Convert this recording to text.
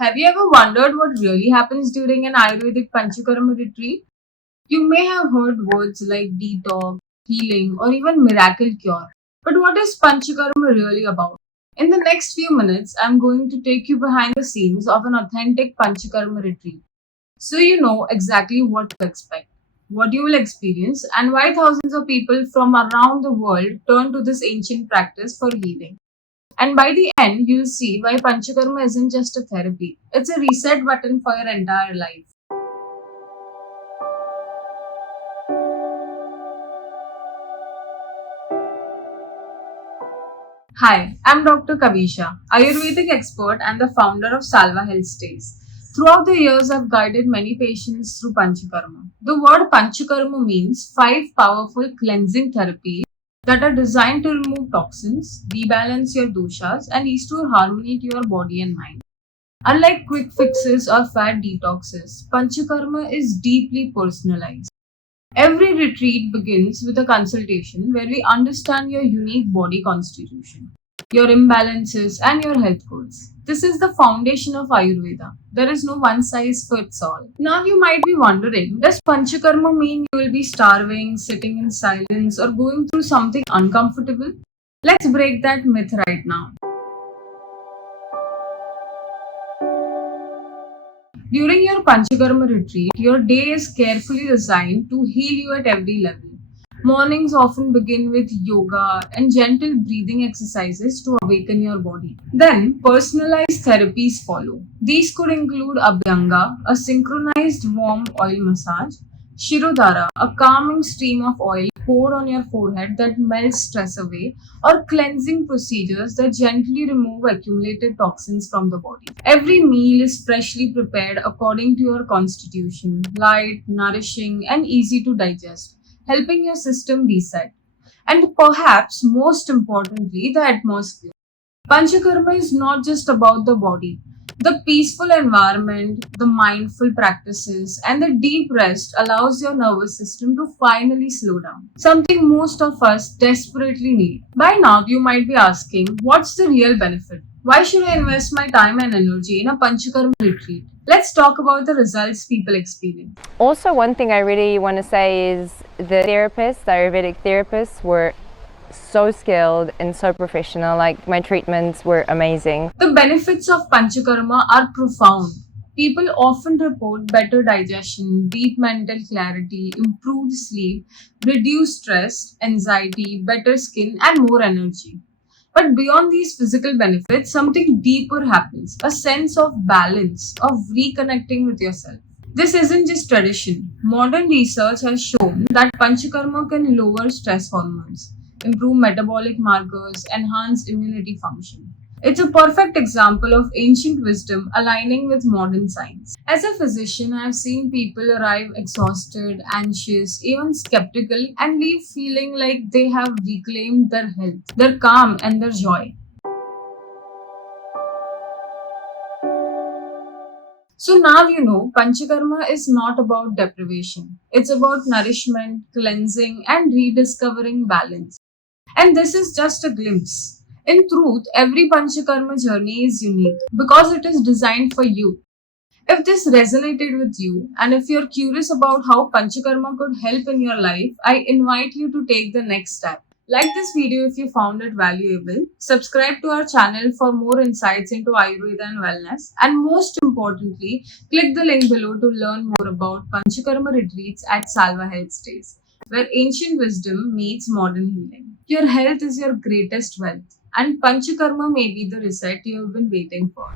Have you ever wondered what really happens during an Ayurvedic Panchakarma retreat? You may have heard words like detox, healing, or even miracle cure. But what is Panchakarma really about? In the next few minutes, I'm going to take you behind the scenes of an authentic Panchakarma retreat so you know exactly what to expect, what you will experience, and why thousands of people from around the world turn to this ancient practice for healing. And by the end, you'll see why Panchakarma isn't just a therapy, it's a reset button for your entire life. Hi, I'm Dr. Kavisha, Ayurvedic expert and the founder of Salva Health Stays. Throughout the years, I've guided many patients through Panchakarma. The word Panchakarma means five powerful cleansing therapies that are designed to remove toxins, rebalance your doshas, and restore harmony to your body and mind. Unlike quick fixes or fat detoxes, Panchakarma is deeply personalized. Every retreat begins with a consultation where we understand your unique body constitution, your imbalances, and your health goals. This is the foundation of Ayurveda. There is no one size fits all. Now, you might be wondering, does Panchakarma mean you will be starving, sitting in silence, or going through something uncomfortable? Let's break that myth right now. During your Panchakarma retreat, your day is carefully designed to heal you at every level. Mornings often begin with yoga and gentle breathing exercises to awaken your body. Then, personalized therapies follow. These could include Abhyanga, a synchronized warm oil massage, Shirodhara, a calming stream of oil poured on your forehead that melts stress away, or cleansing procedures that gently remove accumulated toxins from the body. Every meal is freshly prepared according to your constitution, light, nourishing, and easy to digest, helping your system reset. And perhaps most importantly, the atmosphere. Panchakarma is not just about the body. The peaceful environment, the mindful practices, and the deep rest allows your nervous system to finally slow down. Something most of us desperately need. By now, you might be asking, what's the real benefit? Why should I invest my time and energy in a Panchakarma retreat? Let's talk about the results people experience. Also, one thing I really want to say is the Ayurvedic therapists were so skilled and so professional. Like, my treatments were amazing. The benefits of Panchakarma are profound. People often report better digestion, deep mental clarity, improved sleep, reduced stress, anxiety, better skin, and more energy. But beyond these physical benefits, something deeper happens, a sense of balance, of reconnecting with yourself. This isn't just tradition. Modern research has shown that Panchakarma can lower stress hormones, improve metabolic markers, enhance immunity function. It's a perfect example of ancient wisdom aligning with modern science. As a physician, I've seen people arrive exhausted, anxious, even skeptical, and leave feeling like they have reclaimed their health, their calm, and their joy. So now you know Panchakarma is not about deprivation. It's about nourishment, cleansing, and rediscovering balance. And this is just a glimpse. In truth, every Panchakarma journey is unique because it is designed for you. If this resonated with you and if you're curious about how Panchakarma could help in your life, I invite you to take the next step. Like this video if you found it valuable. Subscribe to our channel for more insights into Ayurveda and wellness. And most importantly, click the link below to learn more about Panchakarma retreats at Salva Health Stays, where ancient wisdom meets modern healing. Your health is your greatest wealth, and Panchakarma may be the reset you have been waiting for.